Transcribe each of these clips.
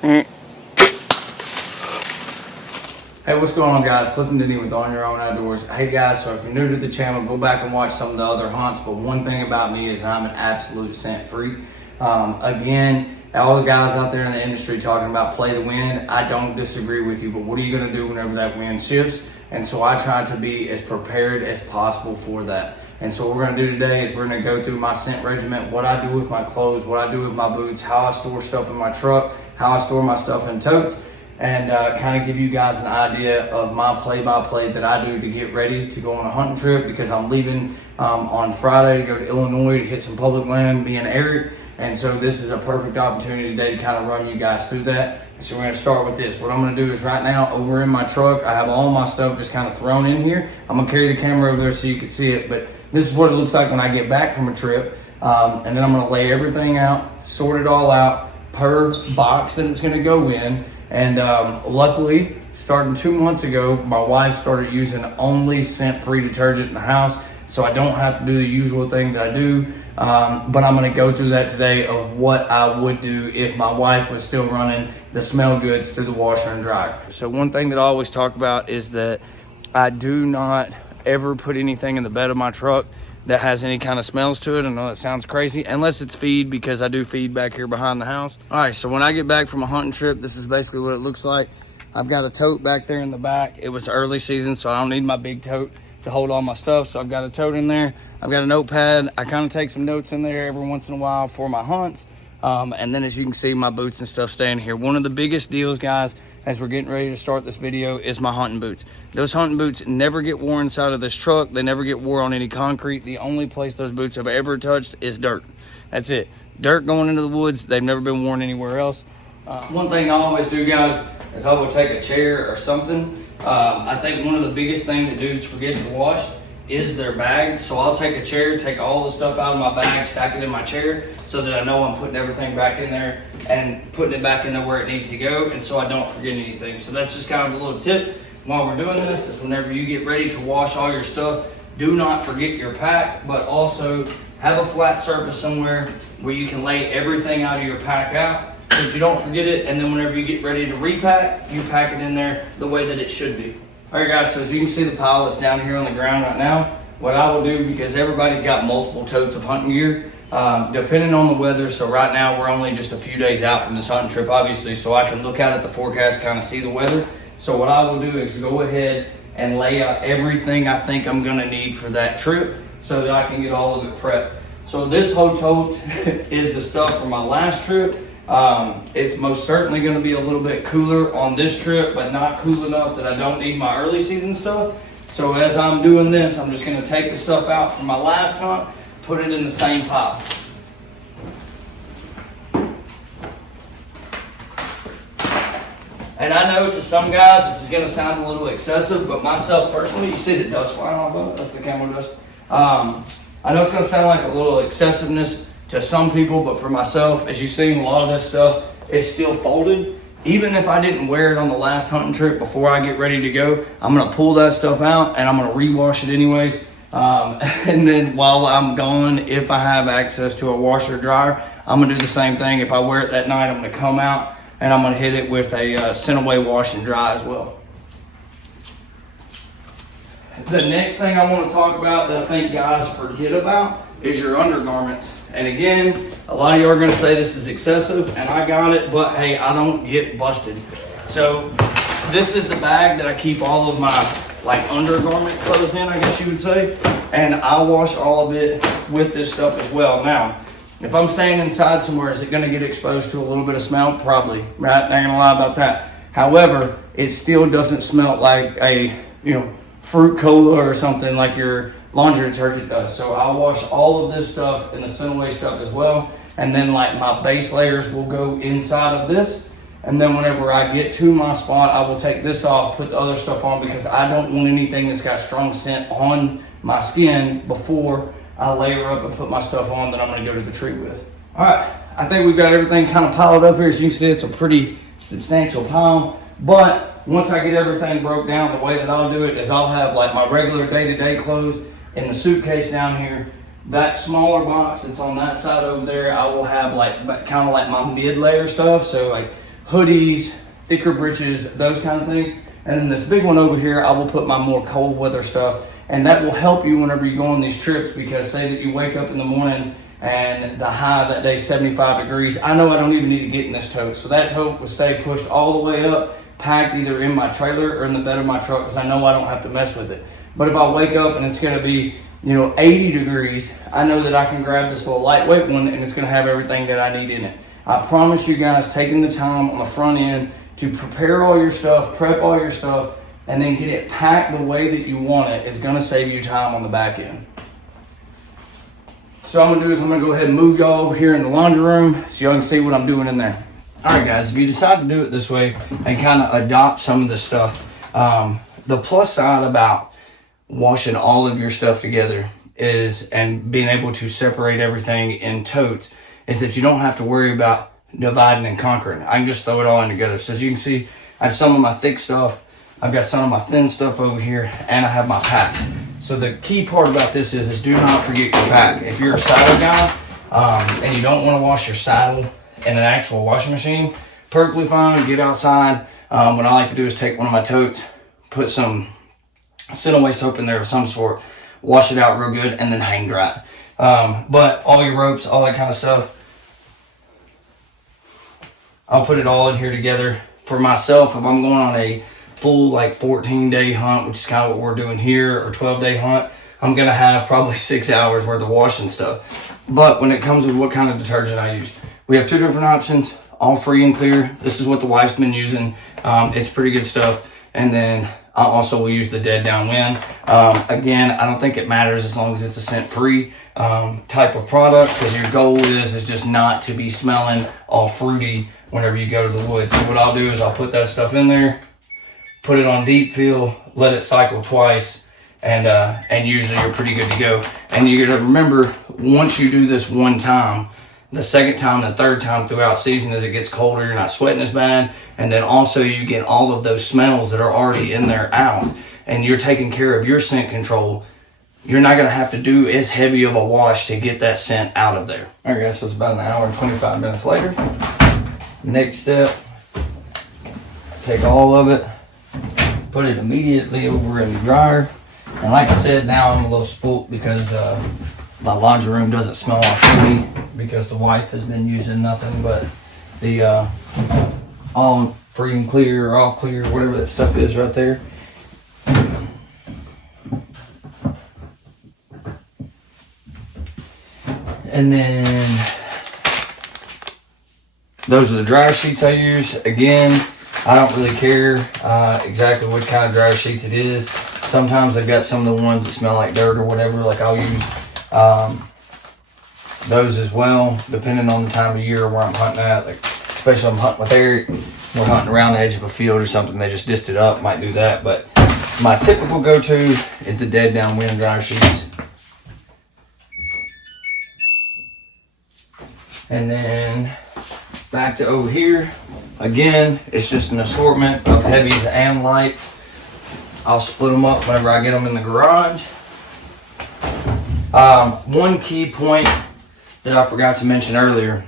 Hey, what's going on, guys? Clifton Denny with On Your Own Outdoors. Hey guys, so if you're new to the channel, go back and watch some of the other hunts, but one thing about me is I'm an absolute scent freak. Again, all the guys out there in the industry talking about play the wind, I don't disagree with you, but what are you going to do whenever that wind shifts? And so I try to be as prepared as possible for that. And so what we're going to do today is we're going to go through my scent regiment, what I do with my clothes, what I do with my boots, how I store stuff in my truck, how I store my stuff in totes, and kind of give you guys an idea of my play-by-play that I do to get ready to go on a hunting trip, because I'm leaving on Friday to go to Illinois to hit some public land, me and Eric. And so this is a perfect opportunity today to kind of run you guys through that. So we're going to start with this. What I'm going to do is right now over in my truck, I have all my stuff just kind of thrown in here. I'm going to carry the camera over there so you can see it, but this is what it looks like when I get back from a trip. And then I'm going to lay everything out, sort it all out per box that it's going to go in. And luckily, starting 2 months ago, my wife started using only scent-free detergent in the house, so I don't have to do the usual thing that I do. But I'm going to go through that today of what I would do if my wife was still running the smell goods through the washer and dryer. So one thing that I always talk about is that I do not ever put anything in the bed of my truck that has any kind of smells to it. I know that sounds crazy, unless it's feed, because I do feed back here behind the house. All right, so when I get back from a hunting trip, this is basically what it looks like. I've got a tote back there in the back. It was early season, so I don't need my big tote to hold all my stuff, so I've got a tote in there. I've got a notepad. I kind of take some notes in there every once in a while for my hunts. And then as you can see, my boots and stuff stay in here. One of the biggest deals, guys, as we're getting ready to start this video, is my hunting boots. Those hunting boots never get wore inside of this truck. They never get wore on any concrete. The only place those boots have ever touched is dirt. That's it. Dirt going into the woods. They've never been worn anywhere else. One thing I always do, guys, is I will take a chair or something. I think one of the biggest things that dudes forget to wash is their bag. So I'll take a chair, take all the stuff out of my bag, stack it in my chair, so that I know I'm putting everything back in there and putting it back in there where it needs to go, and so I don't forget anything. So that's just kind of a little tip while we're doing this, is whenever you get ready to wash all your stuff, do not forget your pack, but also have a flat surface somewhere where you can lay everything out of your pack out so that you don't forget it, and then whenever you get ready to repack, you pack it in there the way that it should be. All right, guys, so as you can see the pile that's down here on the ground right now, what I will do, because everybody's got multiple totes of hunting gear, depending on the weather. So right now we're only just a few days out from this hunting trip, obviously, so I can look out at the forecast, kind of see the weather. So what I will do is go ahead and lay out everything I think I'm gonna need for that trip so that I can get all of it prepped. So this whole tote is the stuff for my last trip. It's most certainly going to be a little bit cooler on this trip, but not cool enough that I don't need my early season stuff. So as I'm doing this, I'm just going to take the stuff out from my last hunt, put it in the same pile. And I know to some guys this is going to sound a little excessive, but myself personally, you see the dust flying off of it? That's the camel dust. I know it's going to sound like a little excessiveness to some people, but for myself, as you've seen, a lot of this stuff is still folded. Even if I didn't wear it on the last hunting trip, before I get ready to go, I'm gonna pull that stuff out and I'm gonna rewash it anyways. And then while I'm gone, if I have access to a washer or dryer, I'm gonna do the same thing. If I wear it that night, I'm gonna come out and I'm gonna hit it with a scent away wash and dry as well. The next thing I want to talk about that I think guys forget about is your undergarments. And again, a lot of you are going to say this is excessive, and I got it, but hey, I don't get busted. So this is the bag that I keep all of my like undergarment clothes in, I guess you would say, and I wash all of it with this stuff as well. Now, if I'm staying inside somewhere, is it going to get exposed to a little bit of smell? Probably, right? Not going to lie about that. However, it still doesn't smell like a, fruit cola or something like your laundry detergent does. So I'll wash all of this stuff and the scent away stuff as well. And then like my base layers will go inside of this. And then whenever I get to my spot, I will take this off, put the other stuff on, because I don't want anything that's got strong scent on my skin before I layer up and put my stuff on that I'm gonna go to the tree with. All right, I think we've got everything kind of piled up here. As you can see, it's a pretty substantial pile. But once I get everything broke down, the way that I'll do it is I'll have like my regular day-to-day clothes in the suitcase down here. That smaller box that's on that side over there, I will have like kind of like my mid-layer stuff. So like hoodies, thicker breeches, those kind of things. And then this big one over here, I will put my more cold weather stuff, and that will help you whenever you go on these trips, because say that you wake up in the morning and the high that day 75 degrees. I know I don't even need to get in this tote, so that tote will stay pushed all the way up, packed either in my trailer or in the bed of my truck, because I know I don't have to mess with it. But if I wake up and it's going to be 80 degrees, I know that I can grab this little lightweight one and it's going to have everything that I need in it. I promise you guys, taking the time on the front end to prepare all your stuff, prep all your stuff, and then get it packed the way that you want it is going to save you time on the back end. So what I'm going to do is I'm going to go ahead and move y'all over here in the laundry room so y'all can see what I'm doing in there. All right, guys, if you decide to do it this way and kind of adopt some of this stuff, the plus side about washing all of your stuff together and being able to separate everything in totes is that you don't have to worry about dividing and conquering. I can just throw it all in together. So as you can see, I have some of my thick stuff, I've got some of my thin stuff over here, and I have my pack. So the key part about this is do not forget your pack. If you're a saddle guy and you don't want to wash your saddle in an actual washing machine, perfectly fine, get outside. What I like to do is take one of my totes, put some sit-away soap in there of some sort, wash it out real good, and then hang dry. But all your ropes, all that kind of stuff, I'll put it all in here together. For myself, if I'm going on a full 14-day hunt, which is kind of what we're doing here, or 12-day hunt, I'm gonna have probably 6 hours worth of washing stuff. But when it comes with what kind of detergent I use, we have two different options, all free and clear. This is what the wife's been using. It's pretty good stuff. And then I also will use the Dead Downwind. Again, I don't think it matters as long as it's a scent-free type of product, because your goal is just not to be smelling all fruity whenever you go to the woods. So what I'll do is I'll put that stuff in there, put it on deep fill, let it cycle twice, and usually you're pretty good to go. And you gotta remember, once you do this one time, the second time and the third time throughout season, as it gets colder, you're not sweating as bad, and then also you get all of those smells that are already in there out, and you're taking care of your scent control. You're not gonna have to do as heavy of a wash to get that scent out of there. All right, guys, so it's about an hour and 25 minutes later. Next step, take all of it, put it immediately over in the dryer. And like I said, now I'm a little spooked because my laundry room doesn't smell like me, because the wife has been using nothing but the all free and clear, or all clear, whatever that stuff is right there. And then those are the dryer sheets I use. Again, I don't really care exactly what kind of dryer sheets it is. Sometimes I've got some of the ones that smell like dirt or whatever, like I'll use those as well, depending on the time of year where I'm hunting at. Like, especially if I'm hunting with Eric, we're hunting around the edge of a field or something, they just disted up, might do that. But my typical go-to is the Dead Downwind dryer sheets. And then back to over here. Again, it's just an assortment of heavies and lights. I'll split them up whenever I get them in the garage. One key point that I forgot to mention earlier,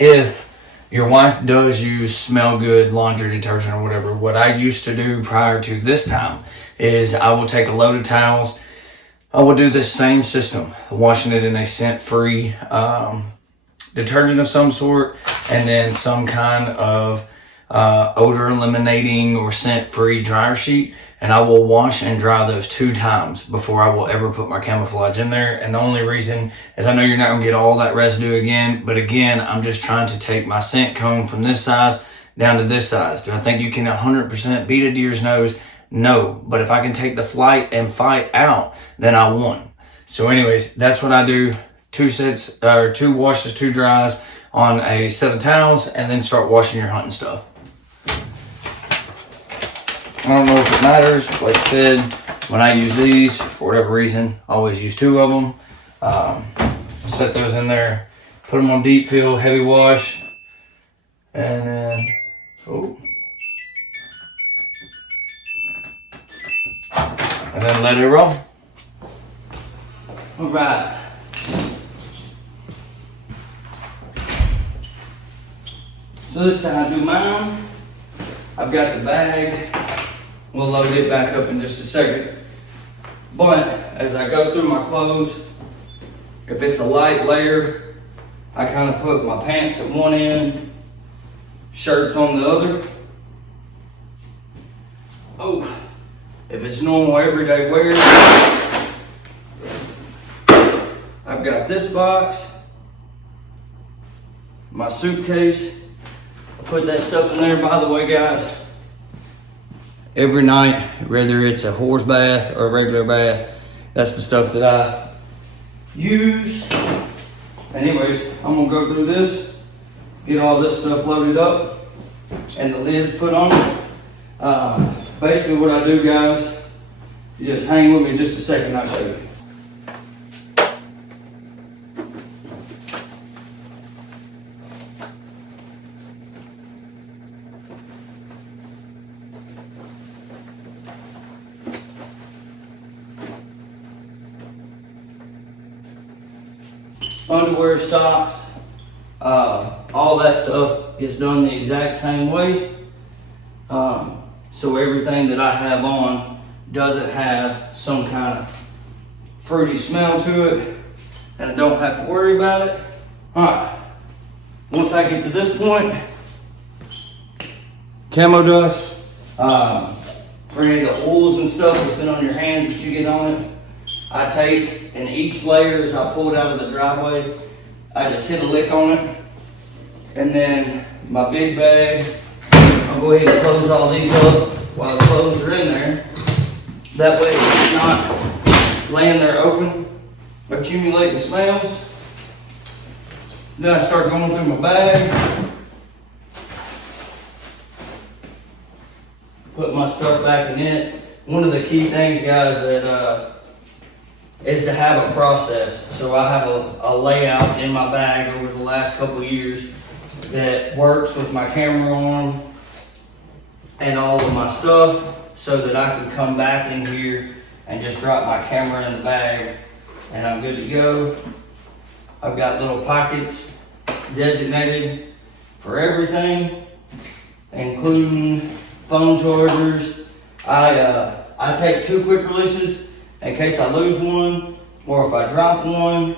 if your wife does use smell good laundry detergent or whatever, what I used to do prior to this time is I will take a load of towels. I will do this same system, washing it in a scent-free detergent of some sort, and then some kind of odor eliminating or scent-free dryer sheet, and I will wash and dry those 2 times before I will ever put my camouflage in there. And the only reason is I know you're not going to get all that residue again, but again, I'm just trying to take my scent cone from this size down to this size. Do I think you can 100% beat a deer's nose? No, but if I can take the flight and fight out, then I won. So anyways, that's what I do. 2 sets, or 2 washes, 2 dries on a set of towels, and then start washing your hunting stuff. I don't know if it matters. Like I said, when I use these, for whatever reason, I always use 2 of them. Set those in there, put them on deep fill, heavy wash, and then, and then let it roll. All right. So this is how I do mine. I've got the bag. We'll load it back up in just a second. But as I go through my clothes, if it's a light layer, I kind of put my pants at one end, shirts on the other. Oh, if it's normal everyday wear, I've got this box, my suitcase. I put that stuff in there. By the way, guys, every night, whether it's a horse bath or a regular bath, that's the stuff that I use. Anyways, I'm gonna go through this, get all this stuff loaded up, and the lids put on it. Basically what I do, guys, you just hang with me just a second, I'll show you. Underwear, socks, all that stuff is done the exact same way. So everything that I have on doesn't have some kind of fruity smell to it, and I don't have to worry about it. All right, once I get to this point, camo dust, for any of the oils and stuff that's been on your hands that you get on it, I take, and each layer as I pull it out of the driveway, I just hit a lick on it, and then my big bag, I'll go ahead and close all these up while the clothes are in there. That way it's not laying there open, accumulating smells. Then I start going through my bag, put my stuff back in it. One of the key things, guys, that is to have a process. So I have a layout in my bag over the last couple of years that works with my camera arm and all of my stuff, so that I can come back in here and just drop my camera in the bag and I'm good to go. I've got little pockets designated for everything, including phone chargers. I take 2 quick releases in case I lose one or if I drop one.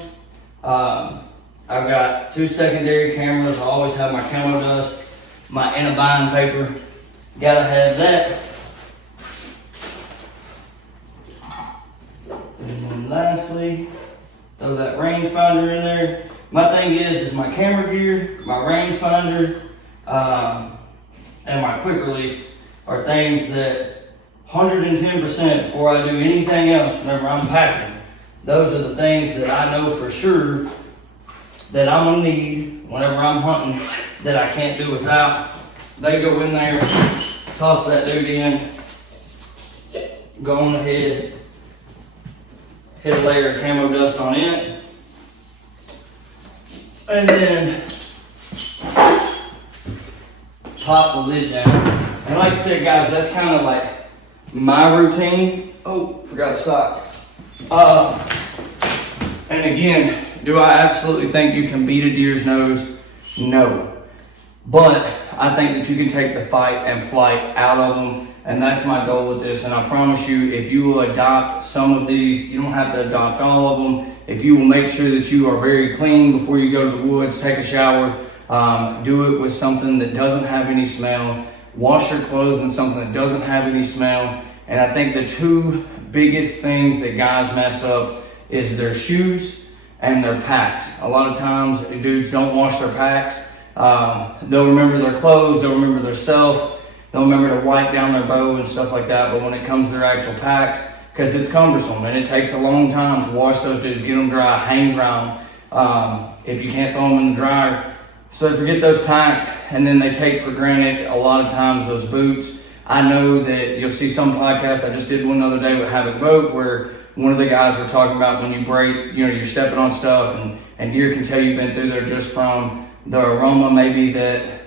I've got 2 secondary cameras. I always have my camo dust, my antibinding paper. Gotta have that. And then lastly, throw that rangefinder in there. My thing is my camera gear, my rangefinder, and my quick release are things that 110% before I do anything else whenever I'm packing. Those are the things that I know for sure that I'm gonna need whenever I'm hunting, that I can't do without. They go in there, toss that dude in, go on ahead, hit a layer of camo dust on it, and then pop the lid down. And like I said, guys, that's kind of like my routine. Oh, forgot a sock. And again, do I absolutely think you can beat a deer's nose? No. But I think that you can take the fight and flight out of them, and that's my goal with this. And I promise you, if you will adopt some of these, you don't have to adopt all of them. If you will make sure that you are very clean before you go to the woods, take a shower, do it with something that doesn't have any smell, wash your clothes in something that doesn't have any smell. And I think the 2 biggest things that guys mess up is their shoes and their packs. A lot of times dudes don't wash their packs. They'll remember their clothes, they'll remember their self, they'll remember to wipe down their bow and stuff like that, but when it comes to their actual packs, because it's cumbersome and it takes a long time to wash those dudes, get them dry, hang dry them, if you can't throw them in the dryer. So forget those packs, and then they take for granted a lot of times those boots. I know that you'll see some podcasts, I just did one the other day with Havoc Boat, where one of the guys were talking about when you break, you're stepping on stuff, and deer can tell you've been through there just from the aroma maybe that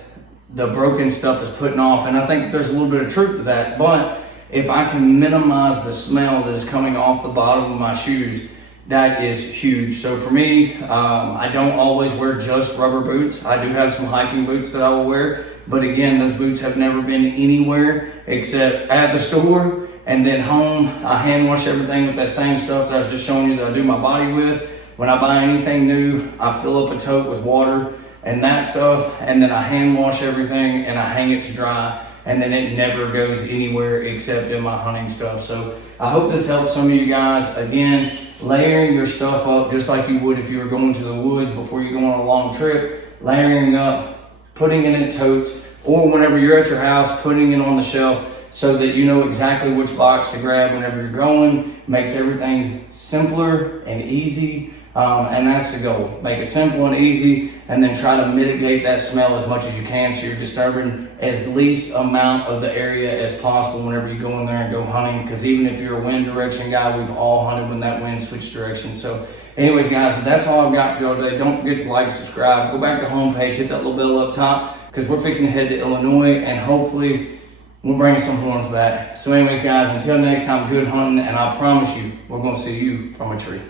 the broken stuff is putting off. And I think there's a little bit of truth to that. But if I can minimize the smell that is coming off the bottom of my shoes, That is huge. So for me, I don't always wear just rubber boots. I do have some hiking boots that I will wear, but again, those boots have never been anywhere except at the store, and then home. I hand wash everything with that same stuff that I was just showing you that I do my body with. When I buy anything new, I fill up a tote with water and that stuff, and then I hand wash everything and I hang it to dry, and then it never goes anywhere except in my hunting stuff. So I hope this helps some of you guys. Again, layering your stuff up just like you would if you were going to the woods before you go on a long trip, layering up, putting it in totes, or whenever you're at your house, putting it on the shelf so that you know exactly which box to grab whenever you're going. Makes everything simpler and easy, and that's the goal. Make it simple and easy, and then try to mitigate that smell as much as you can so you're disturbing as least amount of the area as possible whenever you go in there and go hunting, because even if you're a wind direction guy, we've all hunted when that wind switched direction. So anyways, guys, that's all I've got for y'all today. Don't forget to like and subscribe. Go back to the homepage, hit that little bell up top, because we're fixing to head to Illinois, and hopefully we'll bring some horns back. So anyways, guys, until next time, good hunting, and I promise you, we're going to see you from a tree.